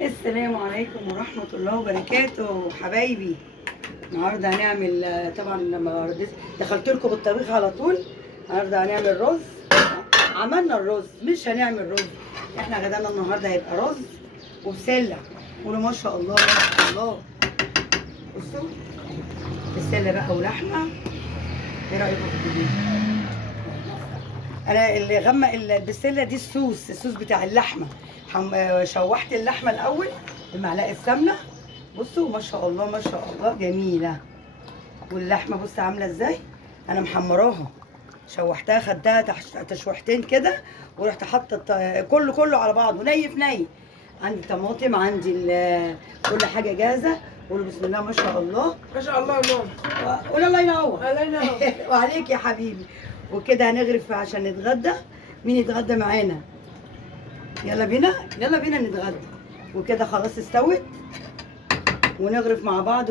السلام عليكم ورحمة الله وبركاته حبايبي. النهارده هنعمل طبعا لما دخلت لكم بالطبيخ على طول. النهارده هنعمل رز. عملنا الرز مش هنعمل رز، احنا غدانا النهارده هيبقى رز وبسلة. قولوا ما شاء الله ما شاء الله. بصوا بسلة بقى ولحمة. ايه رأيكم في الجديد؟ انا اللي غمق البسلة دي الصوص بتاع اللحمة. شوحت اللحمة الأول بمعلقة سمنة. بصوا ما شاء الله ما شاء الله جميلة. واللحمة بص عاملة ازاي. أنا محمراها، شوحتها خدتها تشويحتين كده، ورحت حاطة كله على بعضه ني في ني. عندي طماطم، عندي كل حاجة جاهزة. قولوا بسم الله ما شاء الله. ما شاء الله يا ماما. قول الله ينور. الله ينور. وعليك يا حبيبي. وكده هنغرف عشان نتغدى. مين يتغدى معانا؟ يلا بينا يلا بينا نتغدى. وكده خلاص استوت، ونغرف مع بعض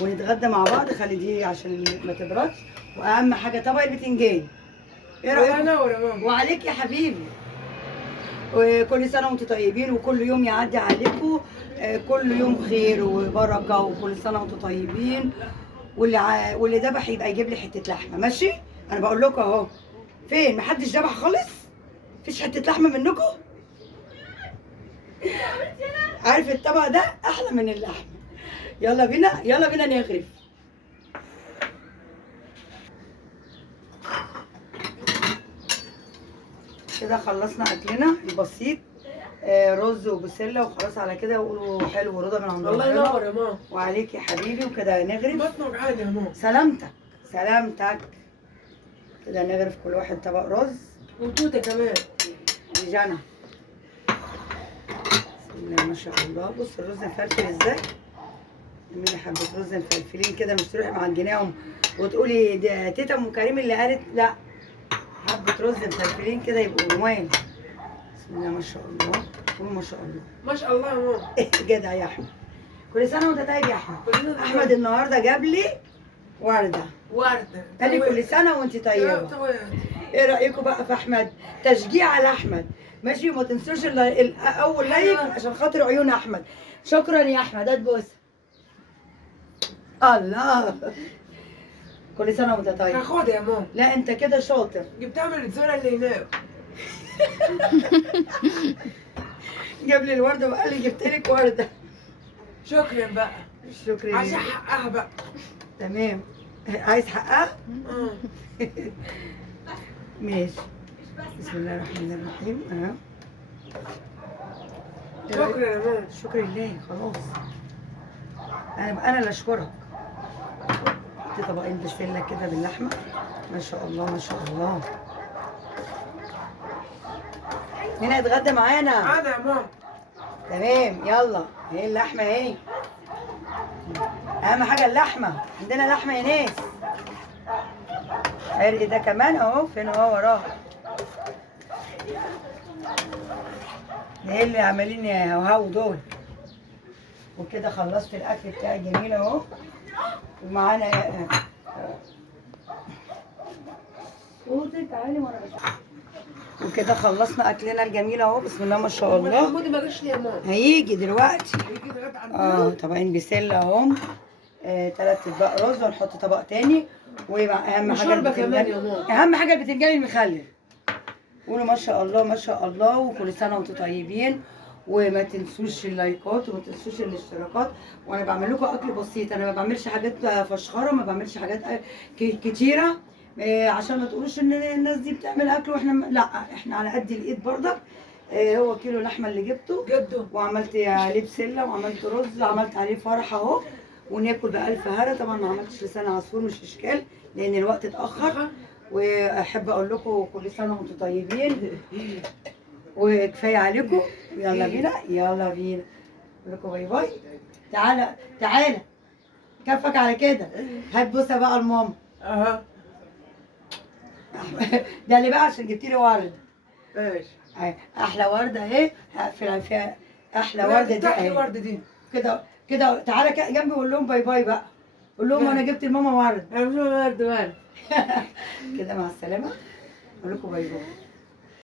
ونتغدى مع بعض. خلي دي عشان ما تبردش. واهم حاجه طبق البتنجان. ايه رايك؟ الله ينور يا ماما. وعليك يا حبيبي. وكل سنه وانتم طيبين، وكل يوم يعدي عليكم كل يوم خير وبركه، وكل سنه وانتم طيبين. واللي ذبح يبقى يجيب لي حته لحمه، ماشي؟ انا بقول لكم اهو. فين؟ محدش ذبح خالص؟ مفيش حته لحمه منكم؟ عارف الطبق ده احلى من اللحمه. يلا بينا يلا بينا نغرف. كده خلصنا اكلنا البسيط. رز وبسله وخلاص على كده. وقولوا حلو ورضا من عند الله ربنا. ينور يا ماما. وعليك يا حبيبي. وكده هنغرف. بطنك عادي يا ماما. سلامتك سلامتك. كده هنغرف كل واحد طبق رز. وتوته كمان. دي جنى. بسم الله ما شاء الله. بص الرز مفلفل ازاي. اعملي حبه رز مفلفلين كده، مش تروحي معجناهم وتقولي ده تيتا ام كريم اللي قالت. لا، حبه رز مفلفلين كده يبقوا روان. بسم الله ما شاء الله. قولوا ما شاء الله. ما شاء الله يا ماما. جدع يا احمد. كل سنه وانت طيب يا احمد. كل سنة وأنت احمد طيب. النهارده جاب لي ورده. وردة. قال لي كل سنه وانت طيبه. ايه رايكم بقى في احمد؟ تشجيع على احمد، ماشي؟ وما تنسوش اول لايك عشان خاطر عيون احمد. شكرا يا احمد. هات بوسه. الله. كل سنه وانت طيب. هاخد يا ماما. لا انت كده شاطر. جبتها من الزرع اللي هناك. جاب لي الورده وقال لي جبت لك ورده. شكرا بقى. شكرا. عشان حقها بقى. تمام. عايز حقها؟ ماشي. بسم الله الرحمن الرحيم. شكرا يا ماما. شكر لله. خلاص انا اللي اشكرك. حطي طبقين بسله كده باللحمه. ما شاء الله ما شاء الله. مين هيتغدى معانا؟ عادي يا ماما. تمام يلا. اهي اللحمه اهي. اهم حاجه اللحمه. عندنا لحمه يا ناس. عرق ده كمان اهو. فين هو وراه؟ ده اللي عمالين يهوهوا دول. وكده خلصت الاكل بتاعي جميل اهو. ومعانا صوتك عالي وانا وكده خلصنا اكلنا الجميل اهو. بسم الله ما شاء الله. محمود ما جاش ليه يا ماما؟ هيجي دلوقتي. هيجي يتغدى عندنا. طبقين بسله اهم. 3 اطباق رز، ونحط طبق تاني. واهم حاجه وشوربة كمان يا ماما. اهم حاجه البتنجان المخلل. قولوا ما شاء الله ما شاء الله. وكل سنه وانتم طيبين. وما تنسوش اللايكات وما تنسوش الاشتراكات. وانا بعمل لكم اكل بسيط. انا ما بعملش حاجات فشخره، ما بعملش حاجات كتيره. عشان ما تقولوش ان الناس دي بتعمل اكل واحنا لا، احنا على قد الايد برضك. هو كيلو لحمه اللي جبته جده. وعملت عليه بسله وعملت رز وعملت عليه فرح اهو. وناكل بألف هنا. طبعا ما عملتش لسان عصفور، مش اشكال لان الوقت اتاخر. واحب اقول لكم كل سنه وانتم طيبين. وكفايه عليكم. يلا بينا يلا بينا. اقول لكم باي باي. تعالى تعالى. كفك على كده. هات بوسه بقى لماما. اها. ده اللي بقى عشان جبت لي ورده. ماشي. احلى ورده اهي. هقفل فيها. احلى ورده دي اهي. الورده دي. كده كده. تعالى جنبي وقول لهم باي باي بقى. قول لهم انا جبت لماما ورده. انا مش ورده. كده مع السلامه. اقول لكم باي باي.